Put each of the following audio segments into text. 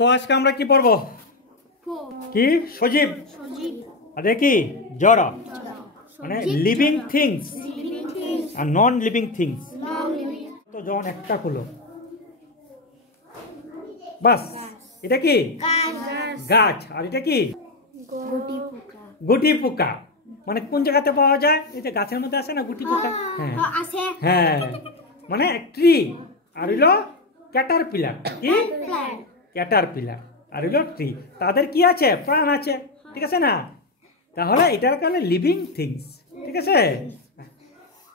তো আজকে আমরা কি পড়বো? কি সজীব আর কি জড়, মানে living things are non living things. তো যখন একটা হলো বাস, এটা কি গাছ, আর এটা কি গুটি পোকা। মানে কোন জায়গাতে পাওয়া যায়? এই যে গাছের মধ্যে আছে না গুটি পোকা। হ্যাঁ হ্যাঁ, মানে ট্রি। আর হইলো ক্যাটারপিলার। কি ক্যাটারপিলার আর হইলো ট্রি, তাদের কি আছে? প্রাণ আছে, ঠিক আছে না? তাহলে এটার কারণে লিভিং থিংস, ঠিক আছে?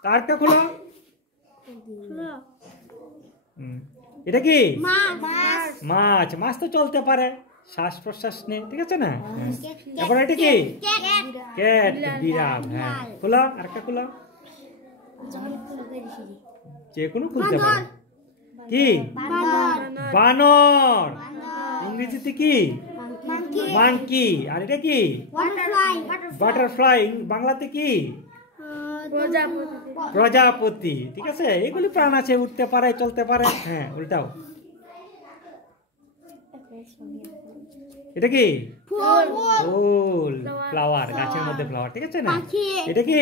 তারটা খুলো। এটা কি মাছ। মাছ তো চলতে পারে, শ্বাস প্রশ্বাস নেই, ঠিক আছে না? তারপরে এটা কি ক্যাট, বিড়াল। হ্যাঁ খুলো, আরেকটা খুলো। যে কোনো খুলতে পারে। কি বানর, ইংরেজিতে কি মানকি। আর এটা কি বাটারফ্লাই, বাংলাতে কি প্রজাপতি, ঠিক আছে? এগুলি প্রাণ আছে, উঠতে পারে, চলতে পারে। হ্যাঁ উল্টাও। এটা কি ফুল, ফ্লাওয়ার, গাছের মধ্যে ফ্লাওয়ার, ঠিক আছে না? এটা কি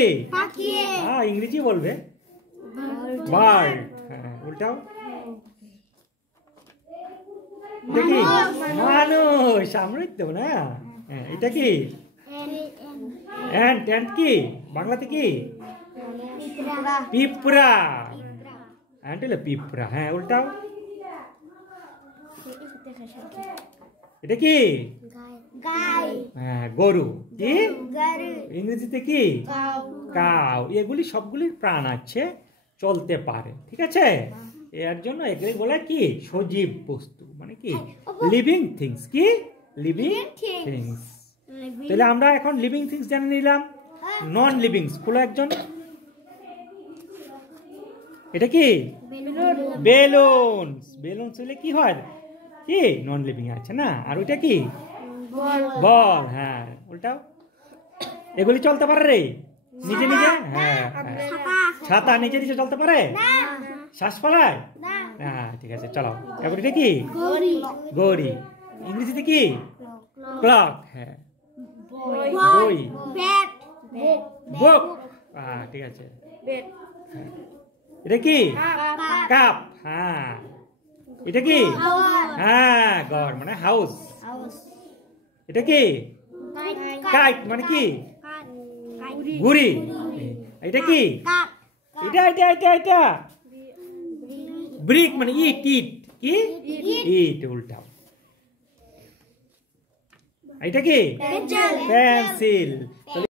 ইংরেজি বলবে বার্ড। হ্যাঁ উল্টাও। এটা কি মানুষ, আমরাই তো না? হ্যাঁ এটা কি অ্যান্ট। অ্যান্ট কি বাংলাতে কি পিঁপড়া। অ্যান্ট হলো পিঁপড়া। হ্যাঁ উল্টাও। এটা কি হ্যাঁ গরু। কি ইংরেজিতে কি কাউ। এগুলি সবগুলি প্রাণ আছে, চলতে পারে, ঠিক আছে? এর জন্য এগুলি বলে কি সজীব বস্তু, মানে কি লিভিং থিংস। কি লিভিং থিংস। তাহলে আমরা এখন লিভিং থিংস জেনে নিলাম। নন লিভিংস হলো একজন। এটা কি বেলুন। বেলুন হলে কি হয়? কি নন লিভিং আছে না? আর ওইটা কি বল। হ্যাঁ উল্টাও। এগুলি চলতে পারে রে নিজে নিজে। হ্যাঁ ছাতা নিজে নিজে চলতে পারে? শ্বাস ফেলায়? হ্যাঁ ঠিক আছে চলো। এবার এটা কি গড়ি, ইংরেজিতে কি ক্লক। হ্যাঁ বই, বুক। ঠিক আছে। এটা কি কাপ। হ্যাঁ এটা কি হ্যাঁ ঘর, মানে হাউস। এটা কি কাইট, মানে কি ঘুড়ি। এটা কি এটা এটা এটা এটা ব্রিক, মানে ইট। ইট কি ইট উল্টাও। এটা কি পেন্সিল।